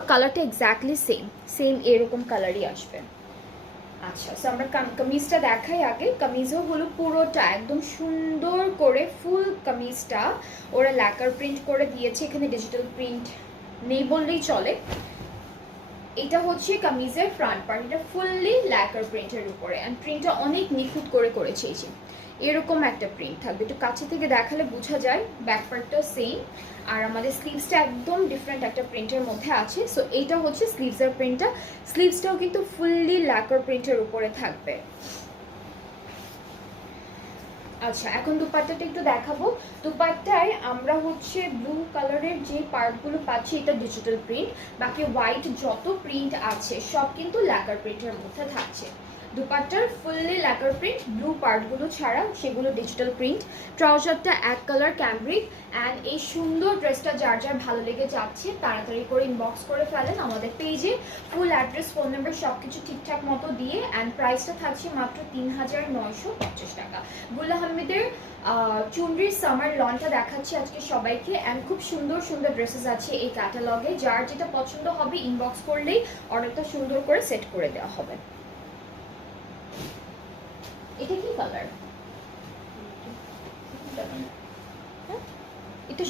কালারটা exactly same এরকম কালারই আসবে। আচ্ছা, সো আমরা কামিজটা দেখাই আগে। কামিজও হলো পুরোটা একদম সুন্দর করে ফুল কামিজটা ওরা ল্যাকার প্রিন্ট করে দিয়েছে, এখানে ডিজিটাল প্রিন্ট নেই বললেই চলে। এটা হচ্ছে কামিজের ফ্রন্ট পার্ট, এটা ফুললি ল্যাকার প্রিন্টের উপরে, অ্যান্ড প্রিন্টটা অনেক নিখুঁত করে করেছে। এই যে এরকম একটা প্রিন্ট থাকবে, একটু কাছে থেকে দেখালে বোঝা যায়। ব্যাক পার্টটা সেম, আর আমাদের স্লিভসটা একদম ডিফারেন্ট একটা প্রিন্টের মধ্যে আছে। সো এইটা হচ্ছে স্লিভসের প্রিন্টটা, স্লিভসটাও কিন্তু ফুললি ল্যাকার প্রিন্টের উপরে থাকবে। আচ্ছা, এখন দুপাট্টাটা একটু দেখাবো। দুপাট্টায় আমরা হচ্ছে ব্লু কালারের যে পার্টগুলো পাচ্ছি এটা ডিজিটাল প্রিন্ট, বাকি হোয়াইট যত প্রিন্ট আছে সব কিন্তু ল্যাকার প্রিন্টের মধ্যে থাকছে। দুপাট্টার ফুললি ল্যাকার প্রিন্ট, ব্লু পার্টগুলো ছাড়া সেগুলো ডিজিটাল প্রিন্ট। ট্রাউজারটা এক কালার ক্যামব্রিক। অ্যান্ড এই সুন্দর ড্রেসটা যার যার ভালো লেগে যাচ্ছে তাড়াতাড়ি করে ইনবক্স করে ফেলেন আমাদের পেজে। ফুল অ্যাড্রেস, ফোন নাম্বার সব কিছু ঠিকঠাক মতো দিয়ে, অ্যান্ড প্রাইসটা থাকছে মাত্র ৩,৯৫০ টাকা। গুল আহমেদের চুনরির সামার লনটা দেখাচ্ছি আজকে সবাইকে, অ্যান্ড খুব সুন্দর সুন্দর ড্রেসেস আছে এই ক্যাটালগে। যার যেটা পছন্দ হবে ইনবক্স করলেই অর্ডারটা সুন্দর করে সেট করে দেওয়া হবে। এটা কি কালার? এটা